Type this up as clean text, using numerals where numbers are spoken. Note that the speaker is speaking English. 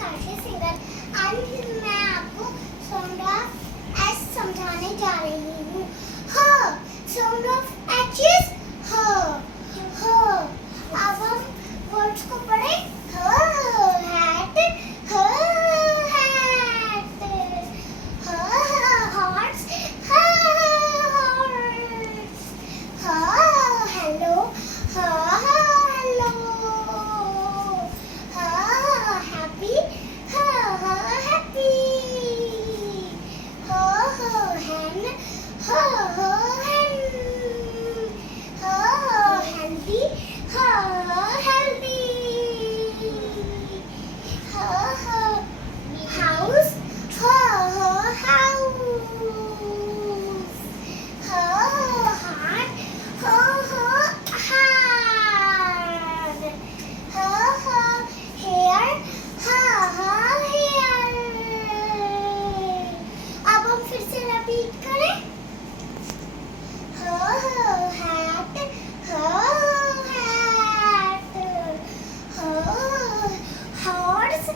Kashi singer. आज मैं आपको साउंड ऑफ एस समझाने जा रही हूँ। ह साउंड ऑफ एचेस ह ह। अब हम वर्ड्स को पढ़े। ह हैट ह हैट ह हॉर्स ह हॉर्स ह हेलो ह हेलो ह हैप्पी ह हैप्पी ह hen ह hen ह healthy ह healthy ह house ह house heart hard hair hair। अब हम फिर से रिपीट करें। hat hat horse